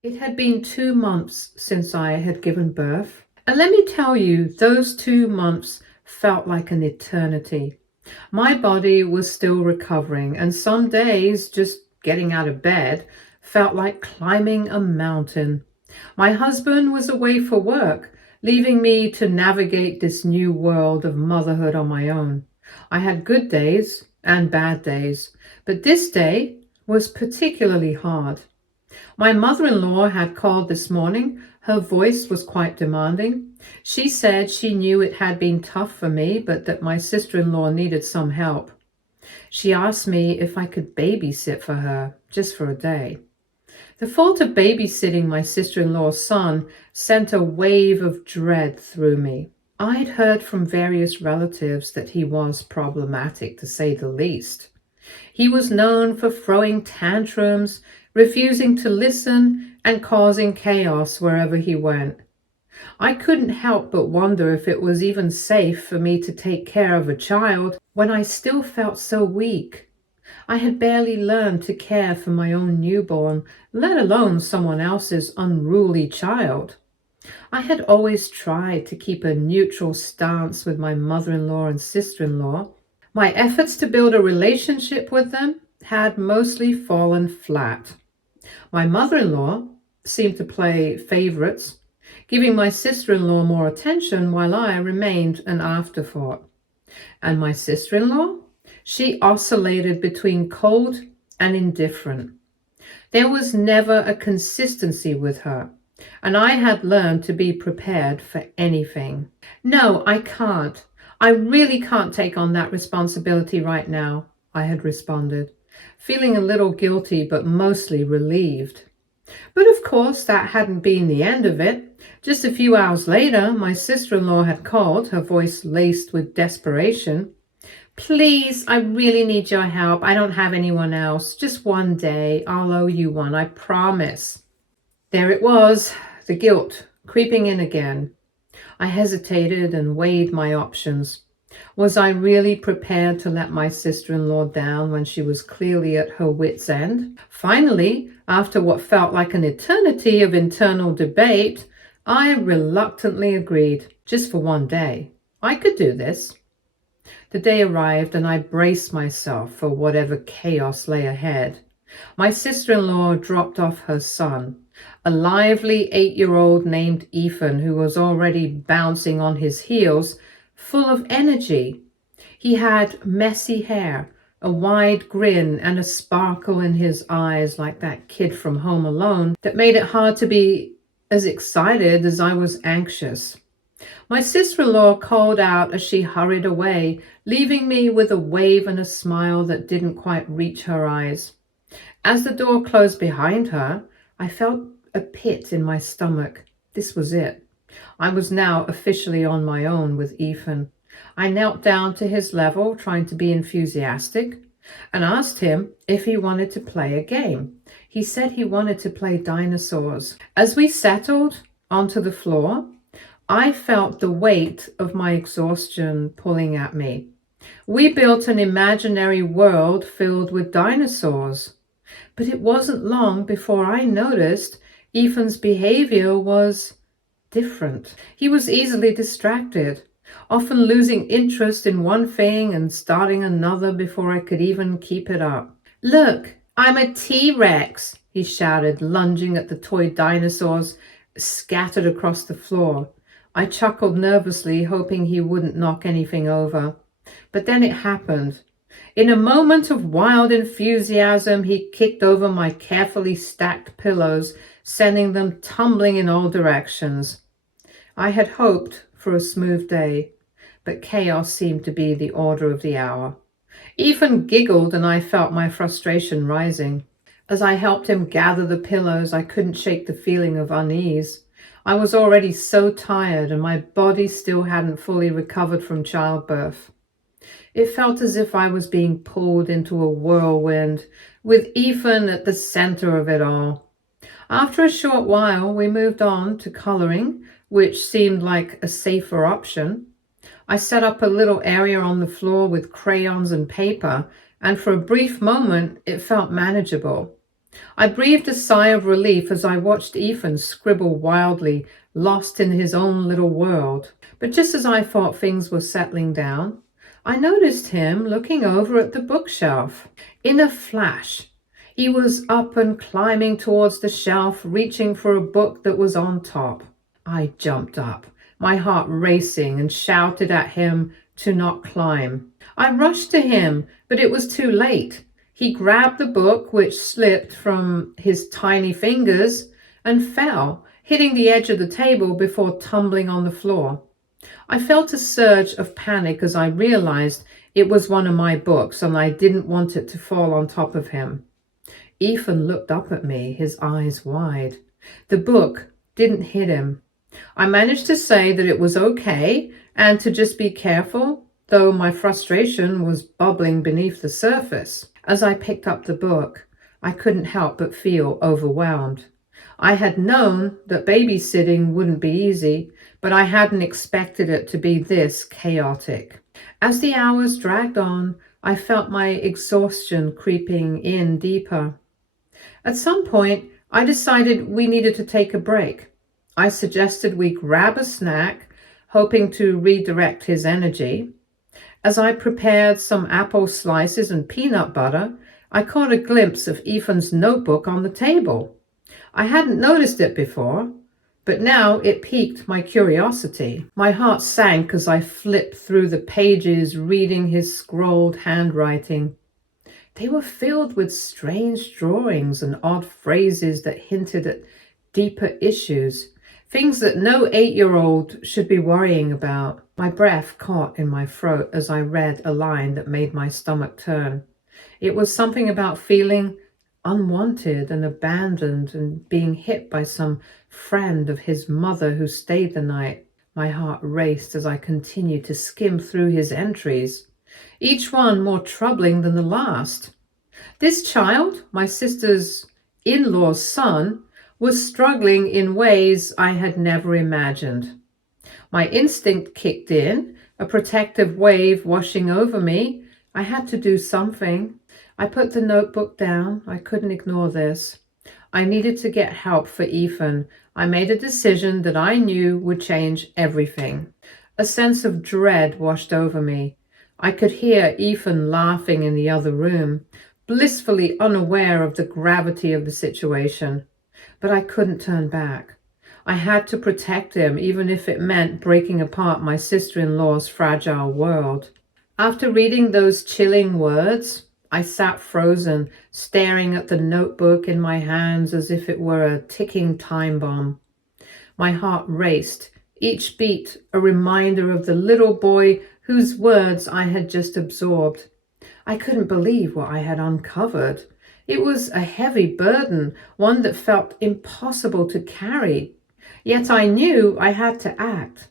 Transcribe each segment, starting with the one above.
It had been 2 months since I had given birth, and let me tell you, those 2 months felt like an eternity. My body was still recovering, and some days just getting out of bed felt like climbing a mountain. My husband was away for work, leaving me to navigate this new world of motherhood on my own. I had good days and bad days, but this day was particularly hard. My mother-in-law had called this morning. Her voice was quite demanding. She said she knew it had been tough for me, but that my sister-in-law needed some help. She asked me if I could babysit for her, just for a day. The thought of babysitting my sister-in-law's son sent a wave of dread through me. I'd heard from various relatives that he was problematic, to say the least. He was known for throwing tantrums, refusing to listen, and causing chaos wherever he went. I couldn't help but wonder if it was even safe for me to take care of a child when I still felt so weak. I had barely learned to care for my own newborn, let alone someone else's unruly child. I had always tried to keep a neutral stance with my mother-in-law and sister-in-law. My efforts to build a relationship with them had mostly fallen flat. My mother-in-law seemed to play favorites, giving my sister-in-law more attention while I remained an afterthought. And my sister-in-law? She oscillated between cold and indifferent. There was never a consistency with her, and I had learned to be prepared for anything. No, I can't. I really can't take on that responsibility right now, I had responded, feeling a little guilty but mostly relieved. But of course, that hadn't been the end of it. Just a few hours later, my sister-in-law had called, her voice laced with desperation. Please, I really need your help. I don't have anyone else. Just one day. I'll owe you one, I promise. There it was, the guilt creeping in again. I hesitated and weighed my options. Was I really prepared to let my sister-in-law down when she was clearly at her wit's end? Finally, after what felt like an eternity of internal debate, I reluctantly agreed, just for one day. I could do this. The day arrived and I braced myself for whatever chaos lay ahead. My sister-in-law dropped off her son, a lively 8-year-old named Ethan, who was already bouncing on his heels, full of energy. He had messy hair, a wide grin, and a sparkle in his eyes like that kid from Home Alone that made it hard to be as excited as I was anxious. My sister-in-law called out as she hurried away, leaving me with a wave and a smile that didn't quite reach her eyes. As the door closed behind her, I felt a pit in my stomach. This was it. I was now officially on my own with Ethan. I knelt down to his level, trying to be enthusiastic, and asked him if he wanted to play a game. He said he wanted to play dinosaurs. As we settled onto the floor, I felt the weight of my exhaustion pulling at me. We built an imaginary world filled with dinosaurs. But it wasn't long before I noticed Ethan's behavior was different. He was easily distracted, often losing interest in one thing and starting another before I could even keep it up. Look, I'm a T-Rex, he shouted, lunging at the toy dinosaurs scattered across the floor. I chuckled nervously, hoping he wouldn't knock anything over. But then it happened. In a moment of wild enthusiasm, he kicked over my carefully stacked pillows, sending them tumbling in all directions. I had hoped for a smooth day, but chaos seemed to be the order of the hour. Ethan giggled, and I felt my frustration rising. As I helped him gather the pillows, I couldn't shake the feeling of unease. I was already so tired, and my body still hadn't fully recovered from childbirth. It felt as if I was being pulled into a whirlwind, with Ethan at the center of it all. After a short while, we moved on to coloring, which seemed like a safer option. I set up a little area on the floor with crayons and paper, and for a brief moment, it felt manageable. I breathed a sigh of relief as I watched Ethan scribble wildly, lost in his own little world. But just as I thought things were settling down, I noticed him looking over at the bookshelf. In a flash, he was up and climbing towards the shelf, reaching for a book that was on top. I jumped up, my heart racing, and shouted at him to not climb. I rushed to him, but it was too late. He grabbed the book, which slipped from his tiny fingers, and fell, hitting the edge of the table before tumbling on the floor. I felt a surge of panic as I realized it was one of my books and I didn't want it to fall on top of him. Ethan looked up at me, his eyes wide. The book didn't hit him. I managed to say that it was okay and to just be careful, though my frustration was bubbling beneath the surface. As I picked up the book, I couldn't help but feel overwhelmed. I had known that babysitting wouldn't be easy, but I hadn't expected it to be this chaotic. As the hours dragged on, I felt my exhaustion creeping in deeper. At some point, I decided we needed to take a break. I suggested we grab a snack, hoping to redirect his energy. As I prepared some apple slices and peanut butter, I caught a glimpse of Ethan's notebook on the table. I hadn't noticed it before, but now it piqued my curiosity. My heart sank as I flipped through the pages, reading his scrawled handwriting. They were filled with strange drawings and odd phrases that hinted at deeper issues, things that no 8-year-old should be worrying about. My breath caught in my throat as I read a line that made my stomach turn. It was something about feeling unwanted and abandoned and being hit by some friend of his mother who stayed the night. My heart raced as I continued to skim through his entries, each one more troubling than the last. This child, my sister's in-law's son, was struggling in ways I had never imagined. My instinct kicked in, a protective wave washing over me. I had to do something. I put the notebook down. I couldn't ignore this. I needed to get help for Ethan. I made a decision that I knew would change everything. A sense of dread washed over me. I could hear Ethan laughing in the other room, blissfully unaware of the gravity of the situation. But I couldn't turn back. I had to protect him, even if it meant breaking apart my sister-in-law's fragile world. After reading those chilling words, I sat frozen, staring at the notebook in my hands as if it were a ticking time bomb. My heart raced, each beat a reminder of the little boy whose words I had just absorbed. I couldn't believe what I had uncovered. It was a heavy burden, one that felt impossible to carry. Yet I knew I had to act.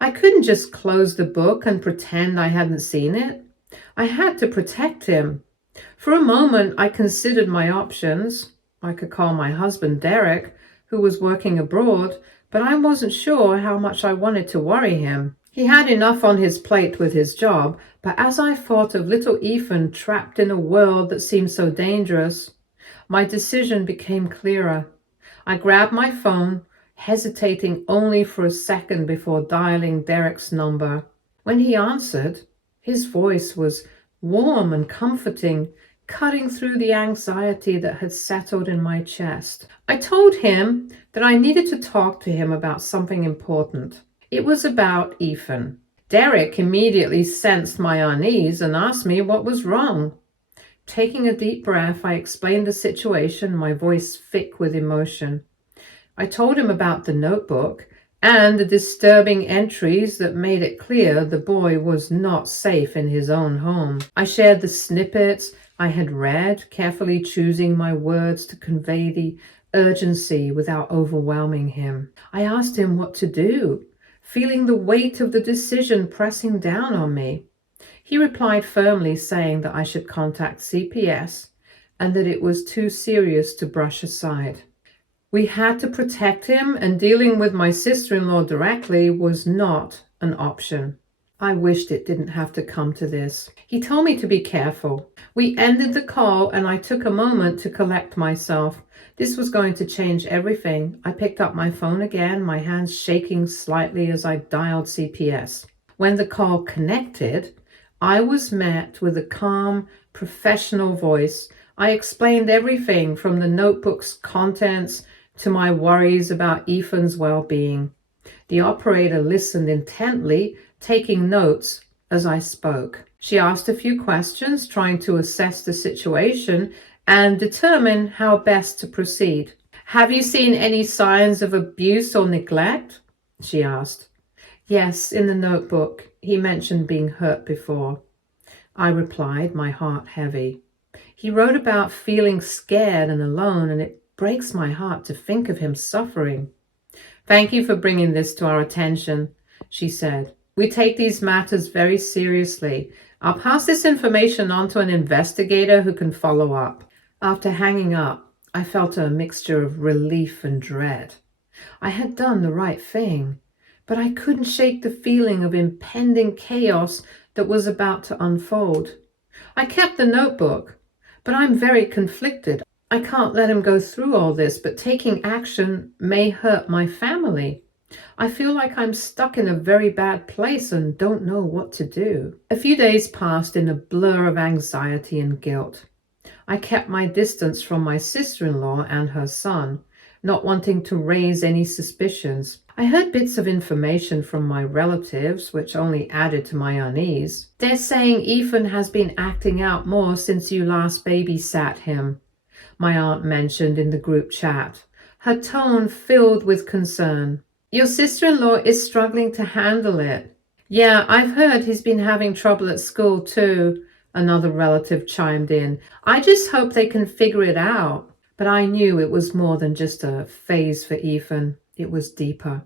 I couldn't just close the book and pretend I hadn't seen it. I had to protect him. For a moment, I considered my options. I could call my husband Derek, who was working abroad, but I wasn't sure how much I wanted to worry him. He had enough on his plate with his job, but as I thought of little Ethan trapped in a world that seemed so dangerous, my decision became clearer. I grabbed my phone, hesitating only for a second before dialing Derek's number. When he answered, his voice was warm and comforting, cutting through the anxiety that had settled in my chest. I told him that I needed to talk to him about something important. It was about Ethan. Derek immediately sensed my unease and asked me what was wrong. Taking a deep breath, I explained the situation, my voice thick with emotion. I told him about the notebook and the disturbing entries that made it clear the boy was not safe in his own home. I shared the snippets I had read, carefully choosing my words to convey the urgency without overwhelming him. I asked him what to do, feeling the weight of the decision pressing down on me. He replied firmly, saying that I should contact CPS and that it was too serious to brush aside. We had to protect him, and dealing with my sister-in-law directly was not an option. I wished it didn't have to come to this. He told me to be careful. We ended the call and I took a moment to collect myself. This was going to change everything. I picked up my phone again, my hands shaking slightly as I dialed CPS. When the call connected, I was met with a calm, professional voice. I explained everything from the notebook's contents to my worries about Ethan's well-being. The operator listened intently, taking notes as I spoke. She asked a few questions, trying to assess the situation and determine how best to proceed. "Have you seen any signs of abuse or neglect?" she asked. "Yes, in the notebook. He mentioned being hurt before." I replied, my heart heavy. He wrote about feeling scared and alone, and it breaks my heart to think of him suffering. "Thank you for bringing this to our attention," she said. "We take these matters very seriously. I'll pass this information on to an investigator who can follow up." After hanging up, I felt a mixture of relief and dread. I had done the right thing, but I couldn't shake the feeling of impending chaos that was about to unfold. I kept the notebook, but I'm very conflicted. I can't let him go through all this, but taking action may hurt my family. I feel like I'm stuck in a very bad place and don't know what to do. A few days passed in a blur of anxiety and guilt. I kept my distance from my sister-in-law and her son, not wanting to raise any suspicions. I heard bits of information from my relatives, which only added to my unease. "They're saying Ethan has been acting out more since you last babysat him," my aunt mentioned in the group chat, her tone filled with concern. "Your sister-in-law is struggling to handle it." "Yeah, I've heard he's been having trouble at school too," another relative chimed in. "I just hope they can figure it out." But I knew it was more than just a phase for Ethan. It was deeper,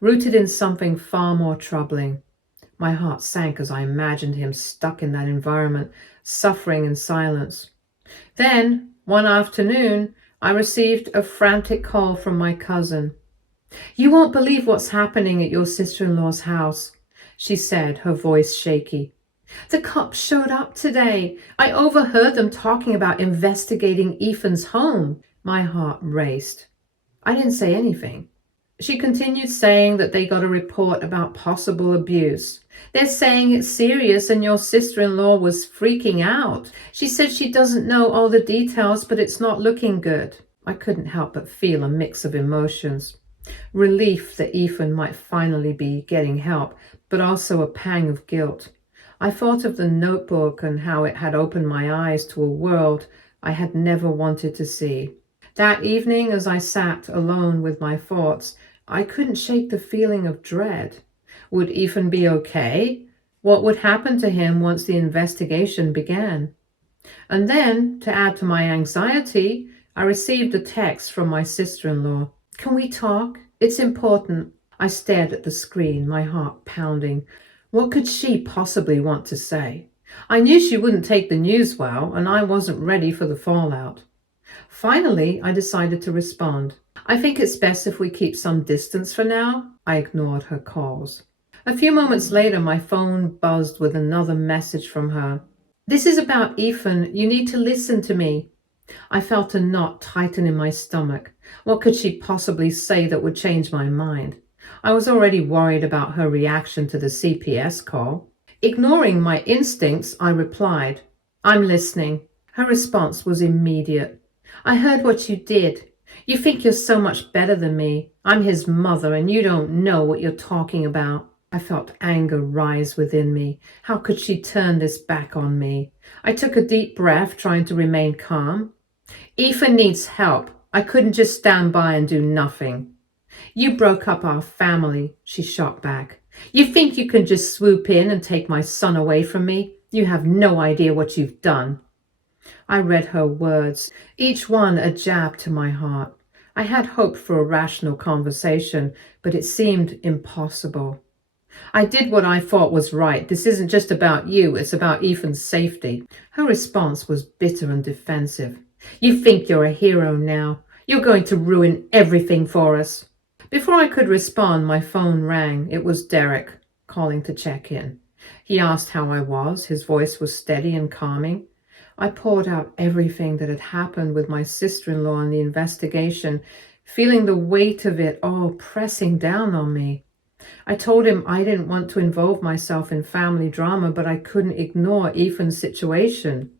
rooted in something far more troubling. My heart sank as I imagined him stuck in that environment, suffering in silence. Then, one afternoon, I received a frantic call from my cousin. "You won't believe what's happening at your sister-in-law's house," she said, her voice shaky. "The cops showed up today. I overheard them talking about investigating Ethan's home." My heart raced. I didn't say anything. She continued saying that they got a report about possible abuse. "They're saying it's serious and your sister-in-law was freaking out. She said she doesn't know all the details, but it's not looking good." I couldn't help but feel a mix of emotions. Relief that Ethan might finally be getting help, but also a pang of guilt. I thought of the notebook and how it had opened my eyes to a world I had never wanted to see. That evening, as I sat alone with my thoughts, I couldn't shake the feeling of dread. Would Ethan be okay? What would happen to him once the investigation began? And then, to add to my anxiety, I received a text from my sister-in-law. "Can we talk? It's important." I stared at the screen, my heart pounding. What could she possibly want to say? I knew she wouldn't take the news well, and I wasn't ready for the fallout. Finally, I decided to respond. "I think it's best if we keep some distance for now." I ignored her calls. A few moments later, my phone buzzed with another message from her. "This is about Ethan. You need to listen to me." I felt a knot tighten in my stomach. What could she possibly say that would change my mind? I was already worried about her reaction to the CPS call. Ignoring my instincts, I replied, "I'm listening." Her response was immediate. "I heard what you did. You think you're so much better than me. I'm his mother, and you don't know what you're talking about." I felt anger rise within me. How could she turn this back on me? I took a deep breath, trying to remain calm. "Ethan needs help. I couldn't just stand by and do nothing." "You broke up our family," she shot back. "You think you can just swoop in and take my son away from me? You have no idea what you've done." I read her words, each one a jab to my heart. I had hoped for a rational conversation, but it seemed impossible. "I did what I thought was right. This isn't just about you, it's about Ethan's safety." Her response was bitter and defensive. "You think you're a hero now. You're going to ruin everything for us." Before I could respond, my phone rang. It was Derek, calling to check in. He asked how I was. His voice was steady and calming. I poured out everything that had happened with my sister-in-law and the investigation, feeling the weight of it all pressing down on me. I told him I didn't want to involve myself in family drama, but I couldn't ignore Ethan's situation.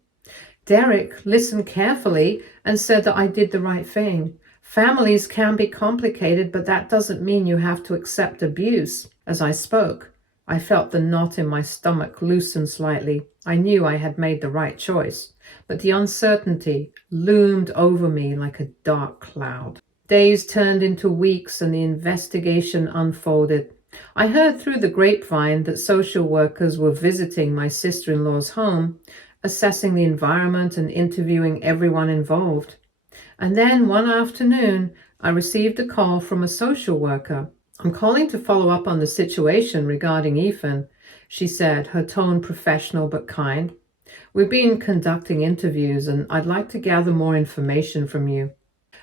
Derek listened carefully and said that I did the right thing. Families can be complicated, but that doesn't mean you have to accept abuse. As I spoke, I felt the knot in my stomach loosen slightly. I knew I had made the right choice, but the uncertainty loomed over me like a dark cloud. Days turned into weeks and the investigation unfolded. I heard through the grapevine that social workers were visiting my sister-in-law's home, assessing the environment and interviewing everyone involved. And then one afternoon, I received a call from a social worker. "I'm calling to follow up on the situation regarding Ethan," she said, her tone professional but kind. "We've been conducting interviews and I'd like to gather more information from you.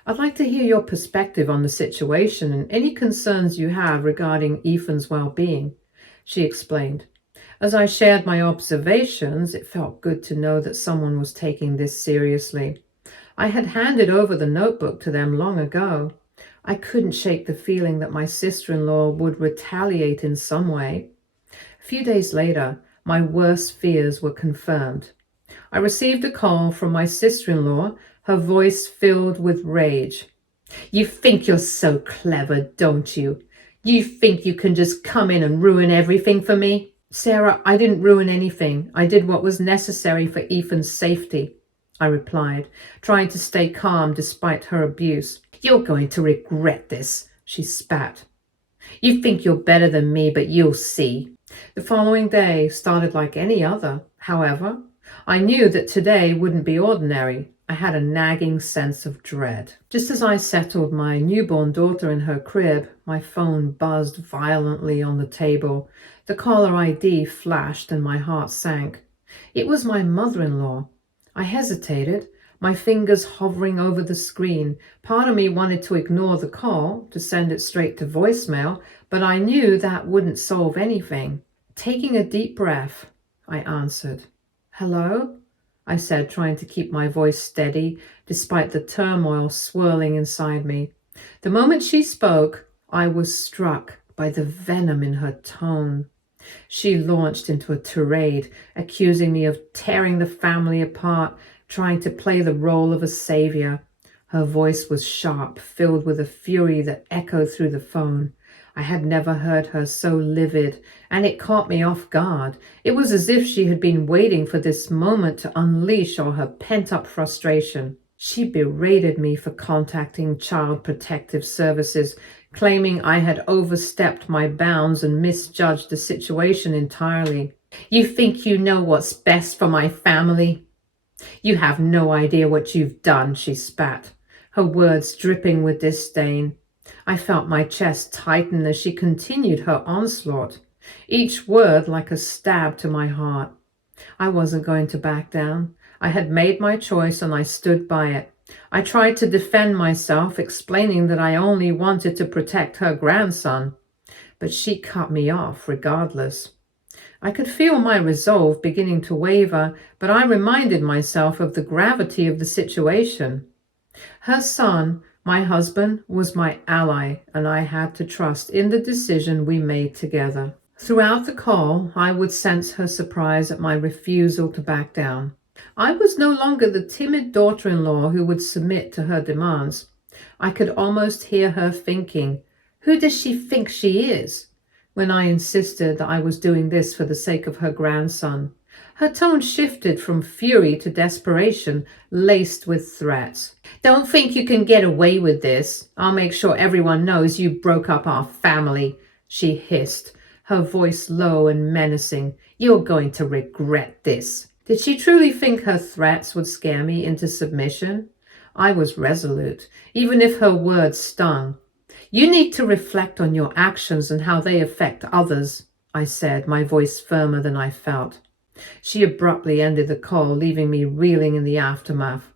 I'd like to hear your perspective on the situation and any concerns you have regarding Ethan's well-being," she explained. As I shared my observations, it felt good to know that someone was taking this seriously. I had handed over the notebook to them long ago. I couldn't shake the feeling that my sister-in-law would retaliate in some way. A few days later, my worst fears were confirmed. I received a call from my sister-in-law, her voice filled with rage. "You think you're so clever, don't you? You think you can just come in and ruin everything for me?" "Sarah, I didn't ruin anything. I did what was necessary for Ethan's safety," I replied, trying to stay calm despite her abuse. "You're going to regret this," she spat. "You think you're better than me, but you'll see." The following day started like any other. However, I knew that today wouldn't be ordinary. I had a nagging sense of dread. Just as I settled my newborn daughter in her crib, my phone buzzed violently on the table. The caller ID flashed and my heart sank. It was my mother-in-law. I hesitated, my fingers hovering over the screen. Part of me wanted to ignore the call, to send it straight to voicemail, but I knew that wouldn't solve anything. Taking a deep breath, I answered. "Hello?" I said, trying to keep my voice steady despite the turmoil swirling inside me. The moment she spoke, I was struck by the venom in her tone. She launched into a tirade, accusing me of tearing the family apart, trying to play the role of a savior. Her voice was sharp, filled with a fury that echoed through the phone. I had never heard her so livid, and it caught me off guard. It was as if she had been waiting for this moment to unleash all her pent-up frustration. She berated me for contacting Child Protective Services, claiming I had overstepped my bounds and misjudged the situation entirely. "You think you know what's best for my family? You have no idea what you've done," she spat, her words dripping with disdain. I felt my chest tighten as she continued her onslaught, each word like a stab to my heart. I wasn't going to back down. I had made my choice and I stood by it. I tried to defend myself, explaining that I only wanted to protect her grandson, but she cut me off regardless. I could feel my resolve beginning to waver, but I reminded myself of the gravity of the situation. Her son, my husband, was my ally, and I had to trust in the decision we made together. Throughout the call, I would sense her surprise at my refusal to back down. I was no longer the timid daughter-in-law who would submit to her demands. I could almost hear her thinking, "Who does she think she is?" when I insisted that I was doing this for the sake of her grandson. Her tone shifted from fury to desperation, laced with threats. "Don't think you can get away with this. I'll make sure everyone knows you broke up our family," she hissed, her voice low and menacing. "You're going to regret this." Did she truly think her threats would scare me into submission? I was resolute, even if her words stung. "You need to reflect on your actions and how they affect others," I said, my voice firmer than I felt. She abruptly ended the call, leaving me reeling in the aftermath.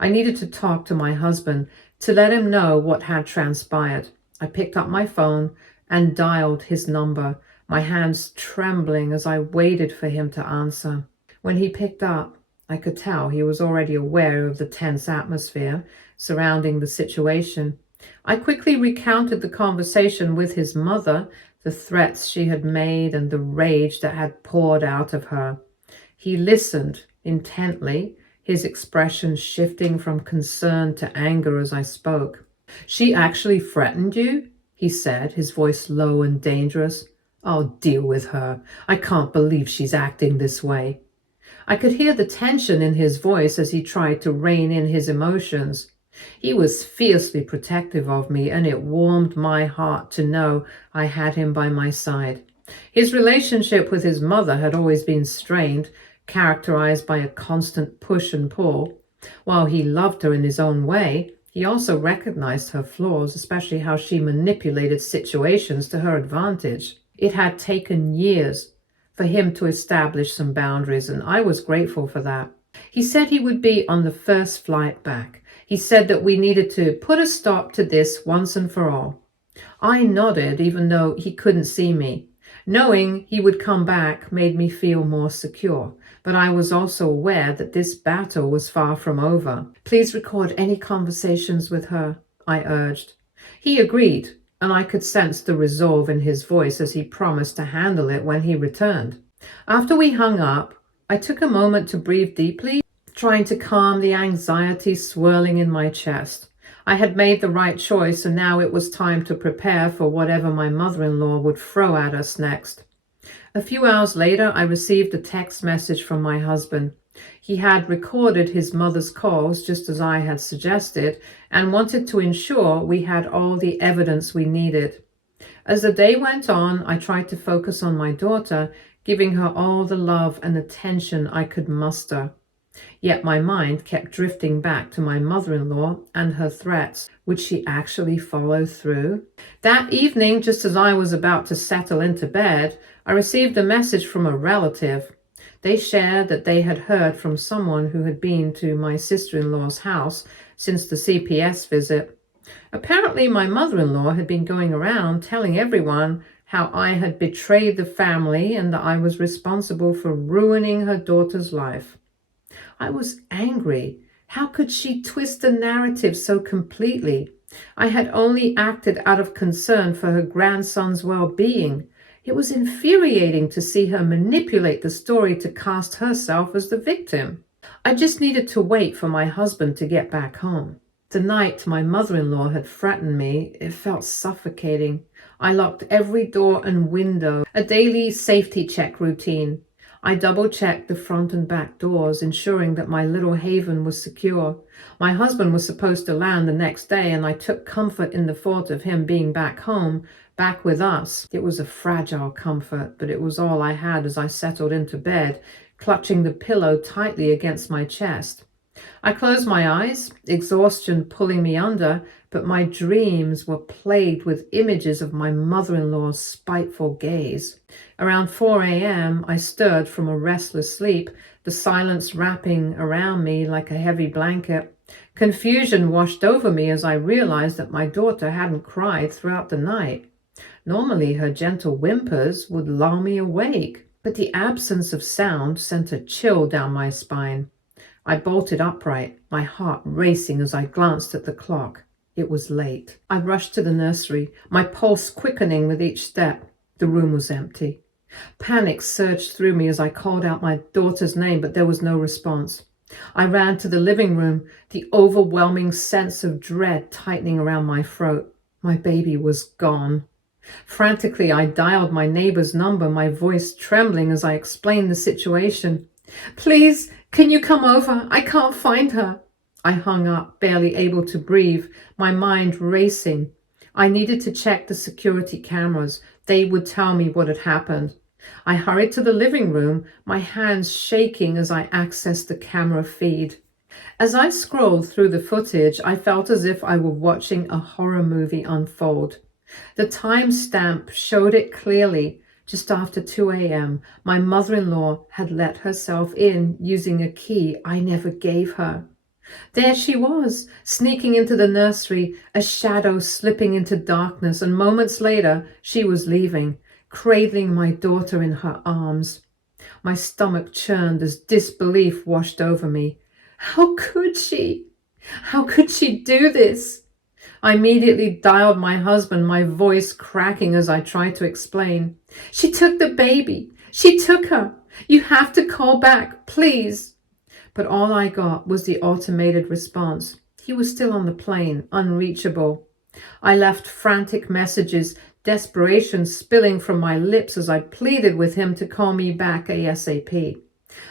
I needed to talk to my husband to let him know what had transpired. I picked up my phone and dialed his number, my hands trembling as I waited for him to answer. When he picked up, I could tell he was already aware of the tense atmosphere surrounding the situation. I quickly recounted the conversation with his mother, the threats she had made, and the rage that had poured out of her. He listened intently, his expression shifting from concern to anger as I spoke. "She actually threatened you?" he said, his voice low and dangerous. "I'll deal with her. I can't believe she's acting this way." I could hear the tension in his voice as he tried to rein in his emotions. He was fiercely protective of me, and it warmed my heart to know I had him by my side. His relationship with his mother had always been strained, characterized by a constant push and pull. While he loved her in his own way, he also recognized her flaws, especially how she manipulated situations to her advantage. It had taken years for him to establish some boundaries, and I was grateful for that. He said he would be on the first flight back. He said that we needed to put a stop to this once and for all. I nodded, even though he couldn't see me. Knowing he would come back made me feel more secure, but I was also aware that this battle was far from over. "Please record any conversations with her," I urged. He agreed, and I could sense the resolve in his voice as he promised to handle it when he returned. After we hung up, I took a moment to breathe deeply, trying to calm the anxiety swirling in my chest. I had made the right choice, and now it was time to prepare for whatever my mother-in-law would throw at us next. A few hours later, I received a text message from my husband. He had recorded his mother's calls just as I had suggested and wanted to ensure we had all the evidence we needed. As the day went on, I tried to focus on my daughter, giving her all the love and attention I could muster. Yet my mind kept drifting back to my mother-in-law and her threats. Would she actually follow through? That evening, just as I was about to settle into bed, I received a message from a relative. They shared that they had heard from someone who had been to my sister-in-law's house since the CPS visit. Apparently, my mother-in-law had been going around telling everyone how I had betrayed the family and that I was responsible for ruining her daughter's life. I was angry. How could she twist the narrative so completely? I had only acted out of concern for her grandson's well-being. It was infuriating to see her manipulate the story to cast herself as the victim. I just needed to wait for my husband to get back home. The night my mother-in-law had threatened me, it felt suffocating. I locked every door and window, a daily safety check routine. I double-checked the front and back doors, ensuring that my little haven was secure. My husband was supposed to land the next day, and I took comfort in the thought of him being back home, back with us. It was a fragile comfort, but it was all I had as I settled into bed, clutching the pillow tightly against my chest. I closed my eyes, exhaustion pulling me under, but my dreams were plagued with images of my mother-in-law's spiteful gaze. Around 4 a.m., I stirred from a restless sleep, the silence wrapping around me like a heavy blanket. Confusion washed over me as I realized that my daughter hadn't cried throughout the night. Normally, her gentle whimpers would lull me awake, but the absence of sound sent a chill down my spine. I bolted upright, my heart racing as I glanced at the clock. It was late. I rushed to the nursery, my pulse quickening with each step. The room was empty. Panic surged through me as I called out my daughter's name, but there was no response. I ran to the living room, the overwhelming sense of dread tightening around my throat. My baby was gone. Frantically, I dialed my neighbor's number, my voice trembling as I explained the situation. "Please, can you come over? I can't find her." I hung up, barely able to breathe, my mind racing. I needed to check the security cameras. They would tell me what had happened. I hurried to the living room, my hands shaking as I accessed the camera feed. As I scrolled through the footage, I felt as if I were watching a horror movie unfold. The timestamp showed it clearly. Just after 2 a.m., my mother-in-law had let herself in using a key I never gave her. There she was, sneaking into the nursery, a shadow slipping into darkness, and moments later, she was leaving, cradling my daughter in her arms. My stomach churned as disbelief washed over me. How could she? How could she do this? I immediately dialed my husband, my voice cracking as I tried to explain. She took the baby. She took her. You have to call back, please. But all I got was the automated response. He was still on the plane, unreachable. I left frantic messages, desperation spilling from my lips as I pleaded with him to call me back ASAP.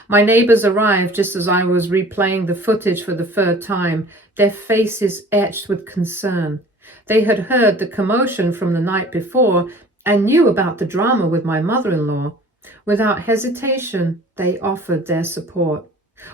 My neighbors arrived just as I was replaying the footage for the third time, their faces etched with concern. They had heard the commotion from the night before and knew about the drama with my mother-in-law. Without hesitation, they offered their support.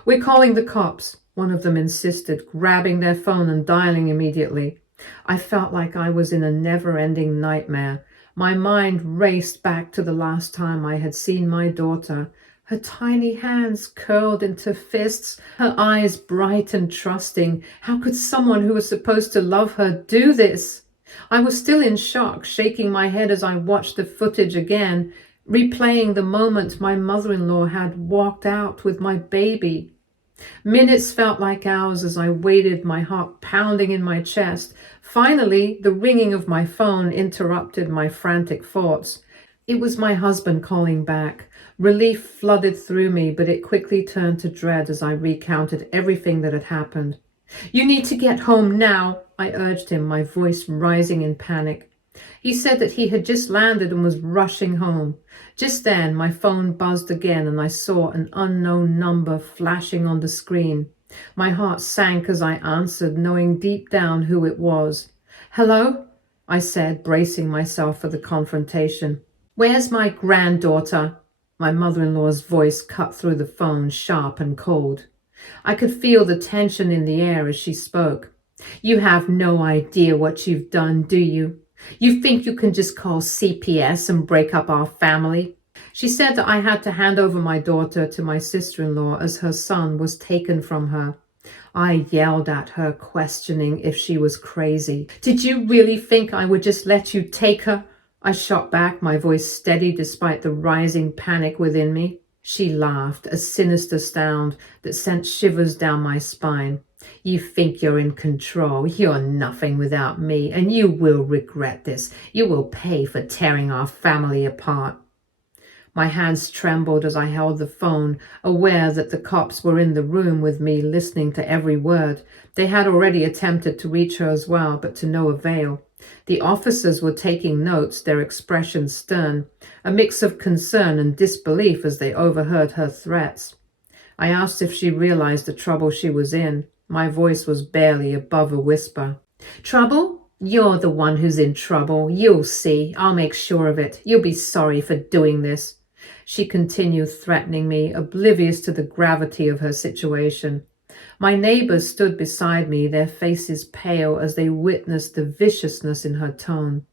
We're calling the cops, one of them insisted, grabbing their phone and dialing immediately. I felt like I was in a never-ending nightmare. My mind raced back to the last time I had seen my daughter, her tiny hands curled into fists, her eyes bright and trusting. How could someone who was supposed to love her do this? I was still in shock, shaking my head as I watched the footage again, replaying the moment my mother-in-law had walked out with my baby. Minutes felt like hours as I waited, my heart pounding in my chest. Finally, the ringing of my phone interrupted my frantic thoughts. It was my husband calling back. Relief flooded through me, but it quickly turned to dread as I recounted everything that had happened. You need to get home now, I urged him, my voice rising in panic. He said that he had just landed and was rushing home. Just then, my phone buzzed again and I saw an unknown number flashing on the screen. My heart sank as I answered, knowing deep down who it was. Hello? I said, bracing myself for the confrontation. Where's my granddaughter? My mother-in-law's voice cut through the phone, sharp and cold. I could feel the tension in the air as she spoke. You have no idea what you've done, do you? You think you can just call CPS and break up our family? She said that I had to hand over my daughter to my sister-in-law as her son was taken from her. I yelled at her, questioning if she was crazy. Did you really think I would just let you take her? I shot back, my voice steady despite the rising panic within me. She laughed, a sinister sound that sent shivers down my spine. You think you're in control. You're nothing without me, and you will regret this. You will pay for tearing our family apart. My hands trembled as I held the phone, aware that the cops were in the room with me, listening to every word. They had already attempted to reach her as well, but to no avail. The officers were taking notes, their expressions stern, a mix of concern and disbelief as they overheard her threats. I asked if she realized the trouble she was in. My voice was barely above a whisper. Trouble? You're the one who's in trouble. You'll see. I'll make sure of it. You'll be sorry for doing this. She continued threatening me, oblivious to the gravity of her situation. My neighbors stood beside me, their faces pale as they witnessed the viciousness in her tone.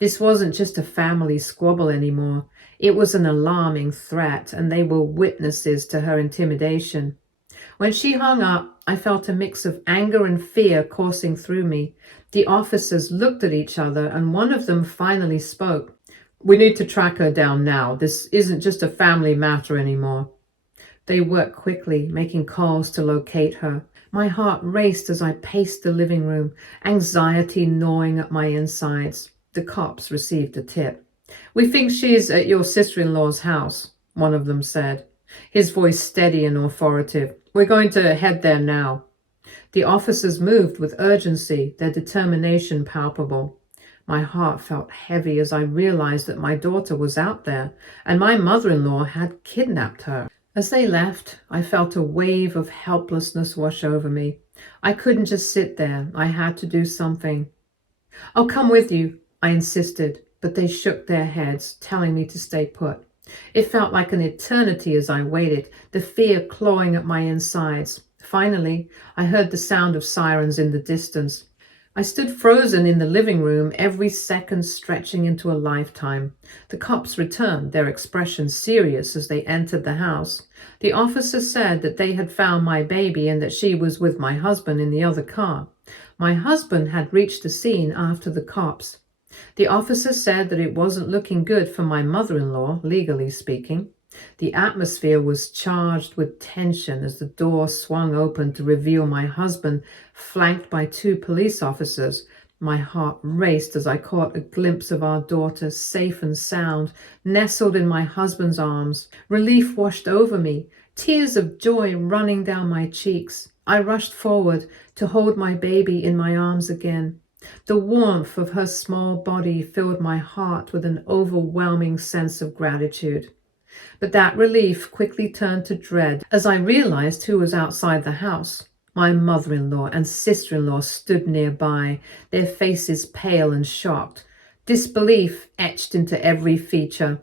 This wasn't just a family squabble anymore. It was an alarming threat, and they were witnesses to her intimidation. When she hung up, I felt a mix of anger and fear coursing through me. The officers looked at each other, and one of them finally spoke. We need to track her down now. This isn't just a family matter anymore. They worked quickly, making calls to locate her. My heart raced as I paced the living room, anxiety gnawing at my insides. The cops received a tip. We think she's at your sister-in-law's house, one of them said, his voice steady and authoritative. We're going to head there now. The officers moved with urgency, their determination palpable. My heart felt heavy as I realized that my daughter was out there, and my mother-in-law had kidnapped her. As they left, I felt a wave of helplessness wash over me. I couldn't just sit there. I had to do something. I'll come with you, I insisted, but they shook their heads, telling me to stay put. It felt like an eternity as I waited, the fear clawing at my insides. Finally, I heard the sound of sirens in the distance. I stood frozen in the living room, every second stretching into a lifetime. The cops returned, their expressions serious as they entered the house. The officer said that they had found my baby and that she was with my husband in the other car. My husband had reached the scene after the cops. The officer said that it wasn't looking good for my mother-in-law, legally speaking. The atmosphere was charged with tension as the door swung open to reveal my husband, flanked by two police officers. My heart raced as I caught a glimpse of our daughter, safe and sound, nestled in my husband's arms. Relief washed over me, tears of joy running down my cheeks. I rushed forward to hold my baby in my arms again. The warmth of her small body filled my heart with an overwhelming sense of gratitude. But that relief quickly turned to dread as I realized who was outside the house. My mother-in-law and sister-in-law stood nearby, their faces pale and shocked, disbelief etched into every feature.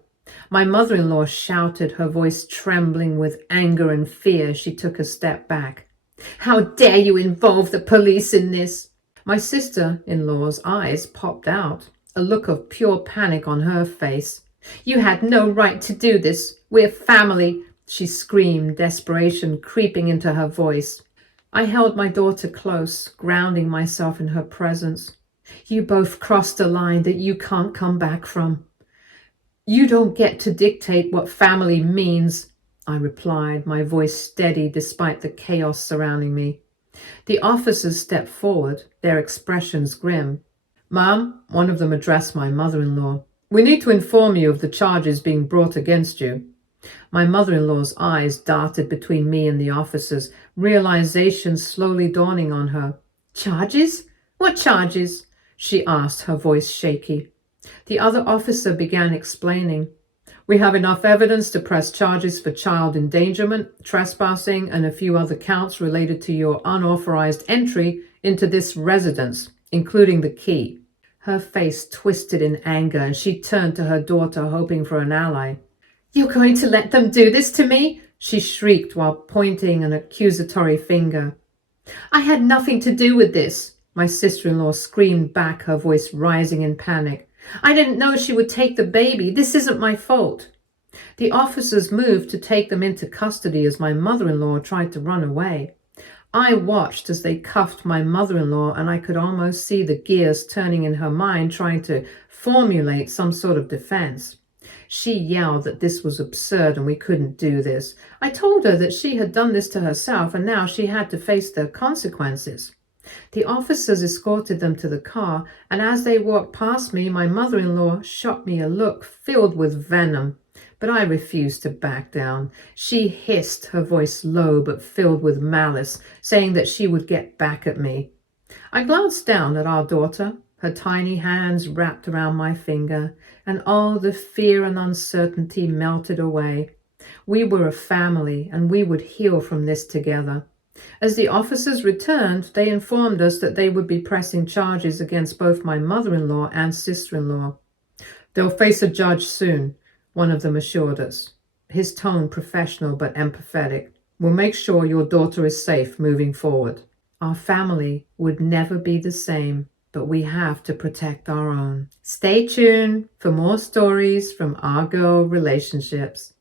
My mother-in-law shouted, her voice trembling with anger and fear. She took a step back. "How dare you involve the police in this?" My sister-in-law's eyes popped out, a look of pure panic on her face. "You had no right to do this. We're family," she screamed, desperation creeping into her voice. I held my daughter close, grounding myself in her presence. "You both crossed a line that you can't come back from. You don't get to dictate what family means," I replied, my voice steady despite the chaos surrounding me. The officers stepped forward, their expressions grim. "Ma'am," one of them addressed my mother-in-law, "we need to inform you of the charges being brought against you." My mother-in-law's eyes darted between me and the officers, realization slowly dawning on her. "Charges? What charges?" she asked, her voice shaky. The other officer began explaining. "We have enough evidence to press charges for child endangerment, trespassing, and a few other counts related to your unauthorized entry into this residence, including the key." Her face twisted in anger, and she turned to her daughter, hoping for an ally. "You're going to let them do this to me?" she shrieked while pointing an accusatory finger. "I had nothing to do with this," my sister-in-law screamed back, her voice rising in panic. "I didn't know she would take the baby. This isn't my fault." The officers moved to take them into custody as my mother-in-law tried to run away. I watched as they cuffed my mother-in-law, and I could almost see the gears turning in her mind, trying to formulate some sort of defense. She yelled that this was absurd and we couldn't do this. I told her that she had done this to herself and now she had to face the consequences. The officers escorted them to the car, and as they walked past me, my mother-in-law shot me a look filled with venom. But I refused to back down. She hissed, her voice low but filled with malice, saying that she would get back at me. I glanced down at our daughter, her tiny hands wrapped around my finger, and all the fear and uncertainty melted away. We were a family, and we would heal from this together. As the officers returned, they informed us that they would be pressing charges against both my mother-in-law and sister-in-law. "They'll face a judge soon," one of them assured us, his tone professional but empathetic. "We'll make sure your daughter is safe moving forward." Our family would never be the same, but we have to protect our own. Stay tuned for more stories from our girl relationships.